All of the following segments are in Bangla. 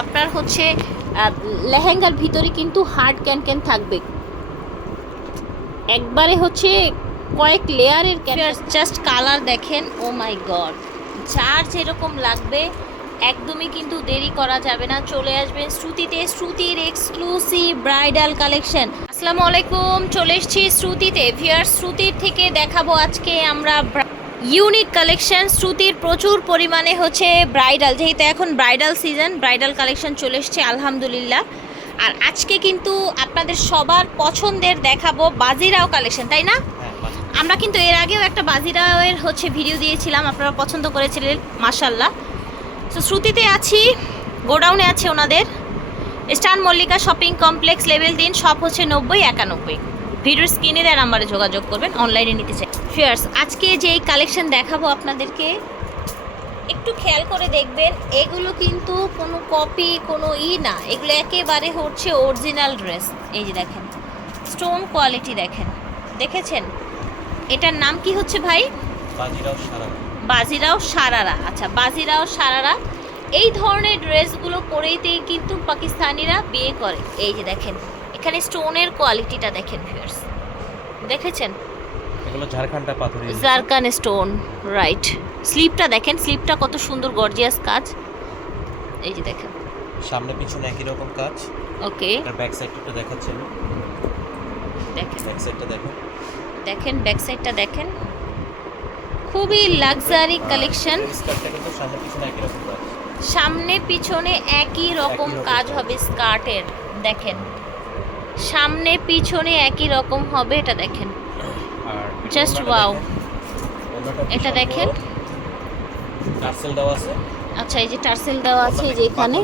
আপনার হচ্ছে লেহেঙ্গার ভিতরে কিন্তু হার্ড ক্যান ক্যান থাকবে। একবারে হচ্ছে কয়েক লেয়ারের জাস্ট কালার দেখেন ও মাই গড যার যেরকম লাগবে একদমই কিন্তু দেরি করা যাবে না। চলে আসবেন শ্রুতিতে শ্রুতির এক্সক্লুসিভ ব্রাইডাল কালেকশন আসসালামু আলাইকুম চলে এসেছি শ্রুতিতে। ভিয়ার শ্রুতির থেকে দেখাবো আজকে আমরা ইউনিক কালেকশন শ্রুতির প্রচুর পরিমাণে হচ্ছে ব্রাইডাল। যেহেতু এখন ব্রাইডাল সিজন ব্রাইডাল কালেকশন চলে এসছে আলহামদুলিল্লাহ। আর আজকে কিন্তু আপনাদের সবার পছন্দের দেখাবো বাজিরাও কালেকশন তাই না? আমরা কিন্তু এর আগেও একটা বাজিরাওয়ের হচ্ছে ভিডিও দিয়েছিলাম আপনারা পছন্দ করেছিলেন মাসাল্লাহ তো শ্রুতিতে আছি গোডাউনে আছে ওনাদের। স্টান মল্লিকা শপিং কমপ্লেক্স লেভেল তিন সব হচ্ছে নব্বই একানব্বই। ভিডিওর স্ক্রিনে দেওয়ার নাম্বারে যোগাযোগ করবেন অনলাইনে নিতে চাই। ফিয়ার্স আজকে যেই কালেকশন দেখাবো আপনাদেরকে একটু খেয়াল করে দেখবেন এগুলো কিন্তু কোনো কপি কোনো ই না। এগুলো একেবারে হচ্ছে অরিজিনাল ড্রেস এই যে দেখেন স্টোন কোয়ালিটি দেখেন। দেখেছেন? এটার নাম কি হচ্ছে ভাই? বাজিরাও সারা বাজিরাও সারারা। আচ্ছা বাজিরাও সারারা। এই ধরনের ড্রেসগুলো পরেইতেই কিন্তু পাকিস্তানিরা বিয়ে করে। এই যে দেখেন এখানে স্টোনের কোয়ালিটিটা দেখেন ভিউয়ার্স দেখেছেন? এগুলো ঝাড়খণ্ডটা পাথর জারকান স্টোন রাইট স্লিপটা দেখেন স্লিপটা কত সুন্দর গর্জিয়াস কাজ। এই যে দেখেন। সামনে পিছনে একই রকম কাজ। ওকে। এটার ব্যাক সাইডটা দেখাচ্ছি আমি। দেখেন। ব্যাক সাইডটা দেখো দেখেন। ব্যাক সাইডটা দেখেন। খুবই লাক্সারি কালেকশন সামনে পিছনে একই রকম কাজ। হবে স্কার্টের দেখেন। সামনে পিছনে একই রকম হবে এটা দেখেন। Just wow. এটা এটা দেখেন। টার্সেল দেওয়া আছে। আচ্ছা এই যে টার্সেল দেওয়া আছে এই যে এখানে।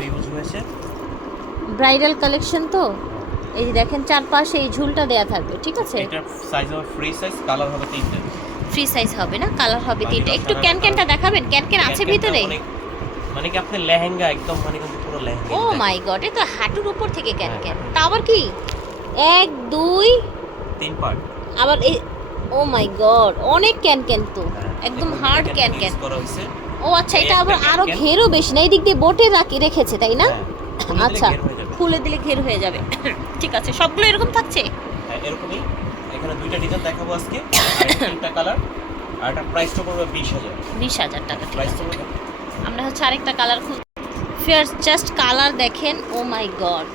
ব্রাইডাল কালেকশন তো? এই যে দেখেন চারপাশে এই ঝুলটা দেয়া থাকবে ঠিক আছে? এটার সাইজ হবে ফ্রি সাইজ কালার হবে তিনটে। ফ্রি সাইজ হবে না? কালার হবে বাকিটা তিনটা। একটু ক্যান ক্যানটা দেখাবেন? ক্যান ক্যান আছে ভিতরে? মানে কি আপনি লেহেঙ্গা একদম মানে পুরো লেহেঙ্গা। ও মাই গড এ তো হাঁটুর উপর থেকে ক্যান ক্যান তা আবার কি? এক দুই। তিন পার্ট আবার এই ও মাই গড অনেক ক্যান ক্যান তো। একদম হার্ড ক্যান ক্যান ও আচ্ছা এটা আবার আরও ঘেরও বেশি না এই দিক দিয়ে বোটে রাখি রেখেছে তাই না? হ্যাঁ, আচ্ছা হয়ে। খুলে দিলে ঘের হয়ে যাবে। ঠিক আছে সবগুলো এরকম থাকছে? হ্যাঁ, এরকমই। এখানে দুইটা ডিজাইন দেখাবো আজকে। তিনটা কালার আর এটা প্রাইসটা পড়বে বিশ হাজার। বিশ হাজার টাকা ঠিক প্রাইস আছে। পড়বে। আমরা হচ্ছে আরেকটা কালার খুব ফিয়ার জাস্ট কালার দেখেন ও মাই গড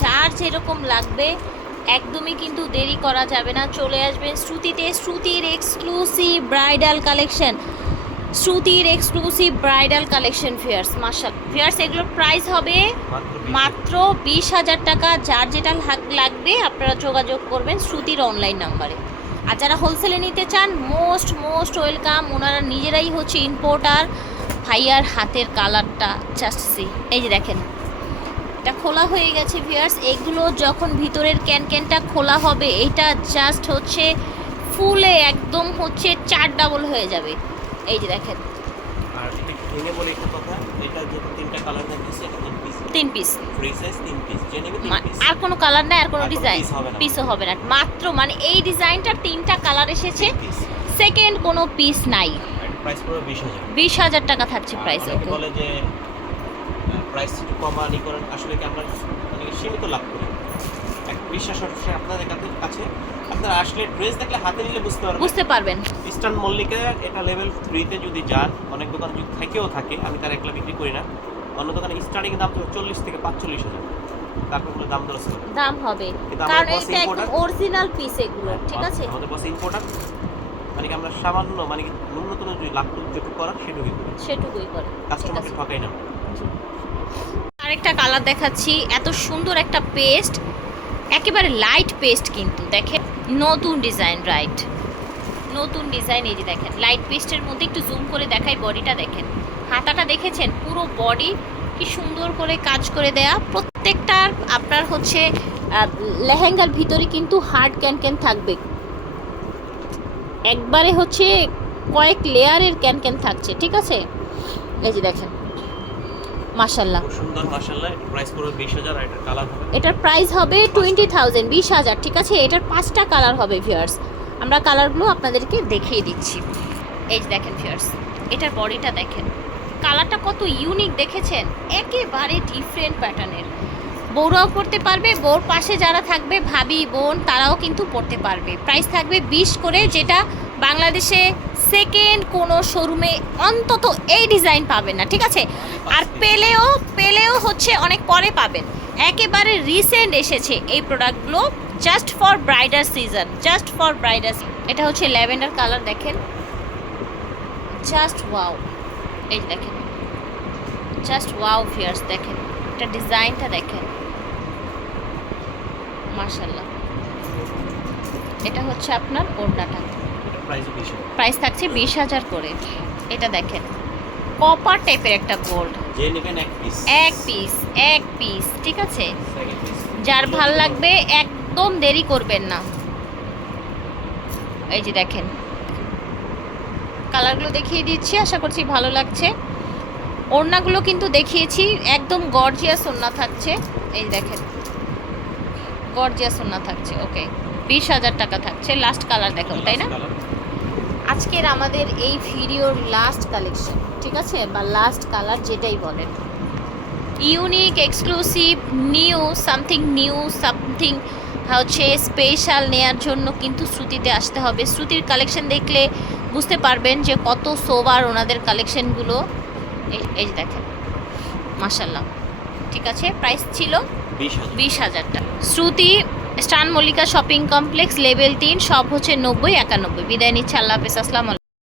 যার যেরকম লাগবে একদমই কিন্তু দেরি করা যাবে না। চলে আসবেন শ্রুতিতে শ্রুতির exclusive bridal collection শ্রুতির exclusive bridal collection fierce martial fierce এগুলোর প্রাইস হবে মাত্র বিশ হাজার। টাকা। যার যেটা লাগ- লাগবে আপনারা যোগাযোগ করবেন শ্রুতির অনলাইন নাম্বারে আর যারা হোলসেলে নিতে চান মোস্ট মোস্ট ওয়েলকাম ওনারা নিজেরাই হচ্ছে ইম্পোর্টার ভাইয়ার হাতের কালারটা জাস্ট সি এই যে দেখেন এটা খোলা হয়ে গেছে ভিয়ার্স এগুলো যখন ভিতরের ক্যান ক্যানটা খোলা হবে এটা জাস্ট হচ্ছে ফুলে একদম হচ্ছে চার ডাবল হয়ে যাবে। এই যে দেখেন। আর এটা ভেঙে বলে একটা কথা? এটা যেহেতু তিনটা কালার থাকতেছে এটা তিন পিস তিন পিস ফ্রি সাইজ তিন পিস যে নেবে তিন মা- পিস আর কোনো কালার নাই আর কোনো ডিজাইন piece হবে না। পিসও হবে না। মাত্র মানে এই ডিজাইনটার তিনটা কালার এসেছে। সেকেন্ড কোনো পিস নাই। প্রাইস বিশ হাজার। টাকা থাকছে প্রাইস বলে যে প্রাইস একটু কমানি করেন আসলে কি আমরা মানে সীমিত লাভ করি? এক বিশ্বাস হচ্ছে আপনাদের কাছে- কাছে। আপনারা আসলে ড্রেস দেখলে হাতে নিলে বুঝতে পারবেন। বুঝতে পারবেন। ইস্টার্ন মল্লিকা এটা লেভেল থ্রিতে যদি যান অনেক দোকান যদি থেকেও থাকে আমি তার একলা বিক্রি করি না। অন্য দোকানে স্টার্টিং দাম তো চল্লিশ থেকে পাঁচচল্লিশ হাজার। তারপর কোনো দাম দর আছে দাম হবে। কারণ এটা একদম অরিজিনাল পিস এগুলো ঠিক আছে? আমাদের বসে ইম্পোর্টার মানে কি আমরা সামান্য মানে কি ন্যূনতম যদি লাভ যেটুকু করার সেটুকুই করি। সেটুকুই করে কাস্টমারকে ঠকাই না আরেকটা কালার দেখাচ্ছি। এত সুন্দর একটা পেস্ট একেবারে লাইট পেস্ট কিন্তু। দেখেন, নতুন ডিজাইন রাইট নতুন ডিজাইন এই যে দেখেন লাইট পেস্টের মধ্যে একটু জুম করে দেখাই বডিটা দেখেন। হাতাটা দেখেছেন? পুরো বডি কি সুন্দর করে কাজ করে দেয়া। প্রত্যেকটার আপনার হচ্ছে লেহেঙ্গার ভিতরে কিন্তু হার্ড ক্যান ক্যান থাকবে। একবারে হচ্ছে কয়েক লেয়ারের ক্যান ক্যান থাকছে, ঠিক আছে? এই যে দেখেন মাশাল্লাহ সুন্দর মাসাল্লাহ প্রাইস পড়বে বিশ হাজার আর এটার কালার হবে এটার প্রাইস হবে টোয়েন্টি থাউজেন্ড বিশ হাজার ঠিক আছে? এটার পাঁচটা কালার হবে ভিউয়ার্স আমরা কালারগুলো আপনাদেরকে দেখিয়ে দিচ্ছি। এই দেখেন ভিউয়ার্স এটার বডিটা দেখেন। কালারটা কত ইউনিক দেখেছেন? একেবারে ডিফারেন্ট প্যাটার্নের বউরাও পড়তে পারবে বউর পাশে যারা থাকবে ভাবি বোন তারাও কিন্তু পড়তে পারবে। প্রাইস থাকবে বিশ করে যেটা বাংলাদেশে সেকেন্ড কোনো শোরুমে অন্তত এই ডিজাইন পাবেন না ঠিক আছে? আর পেলেও পেলেও হচ্ছে অনেক পরে পাবেন। একেবারে রিসেন্ট এসেছে এই প্রোডাক্টগুলো just for bridal season just for bridal এটা হচ্ছে ল্যাভেন্ডার কালার দেখেন। জাস্ট ওয়াও এই দেখেন। জাস্ট ওয়াও ফিয়ার্স দেখেন। এটা ডিজাইনটা দেখেন। মার্শাল্লাহ এটা হচ্ছে আপনার ওড়নাটা। প্রাইস থাকছে বিশ হাজার করে। এটা দেখেন কপার টাইপের একটা গোল্ড এক পিস এক পিস ঠিক আছে? যার ভালো লাগবে একদম দেরি করবেন না। এই যে দেখেন কালারগুলো দেখিয়ে দিচ্ছি আশা করছি ভালো লাগছে। ওড়নাগুলো কিন্তু দেখিয়েছি একদম গর্জিয়াস ওড়না থাকছে। এই দেখেন গর্জিয়াস ওড়না থাকছে ওকে বিশ হাজার টাকা থাকছে লাস্ট কালার দেখুন তাই না? আজকের আমাদের এই ভিডিওর লাস্ট কালেকশন ঠিক আছে? বা লাস্ট কালার যেটাই বলেন। Unique exclusive new something new something হচ্ছে স্পেশাল নেয়ার জন্য কিন্তু শ্রুতিতে আসতে হবে। শ্রুতির কালেকশন দেখলে বুঝতে পারবেন যে কত সোবার ওনাদের কালেকশনগুলো এই যে দেখেন মাসাল্লাহ ঠিক আছে? প্রাইস ছিল বিশ হাজার টাকা। শ্রুতি স্টান মল্লিকা শপিং কমপ্লেক্স, লেভেল তিন, সব হচ্ছে নব্বই একানব্বই। বিদায় নিচ্ছে, আল্লাহ হাফেজ, আসসালাম